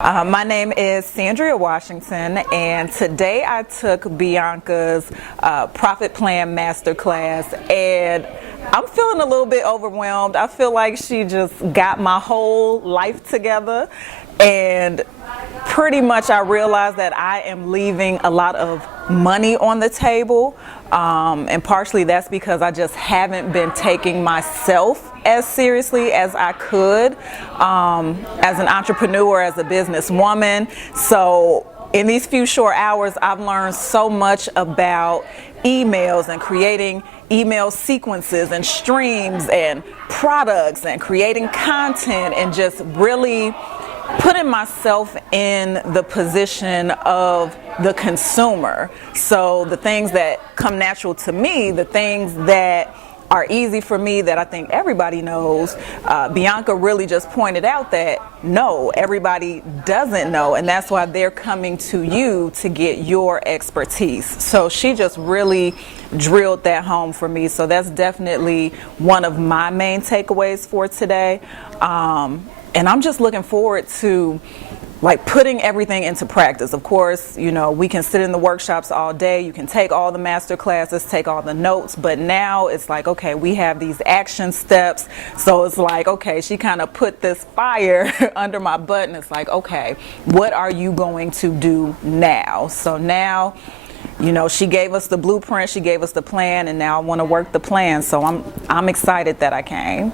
My name is Sandria Washington, and today I took Bianca's Profit Plan Masterclass, and I'm feeling a little bit overwhelmed. I feel like she just got my whole life together, and pretty much I realized that I am leaving a lot of money on the table, and partially that's because I just haven't been taking myself as seriously as I could as an entrepreneur, as a businesswoman. So in these few short hours, I've learned so much about emails and creating email sequences and streams and products and creating content and just really putting myself in the position of the consumer. So the things that come natural to me, the things that are easy for me that I think everybody knows, Bianca really just pointed out that no, everybody doesn't know, and that's why they're coming to you to get your expertise. So she just really drilled that home for me. So that's definitely one of my main takeaways for today. And I'm just looking forward to putting everything into practice. Of course, we can sit in the workshops all day. You can take all the master classes, take all the notes, but now it's like, okay, we have these action steps. So it's like, okay, she kind of put this fire under my butt, and it's like, okay, what are you going to do now? So now, she gave us the blueprint, she gave us the plan, and now I want to work the plan. So I'm excited that I came.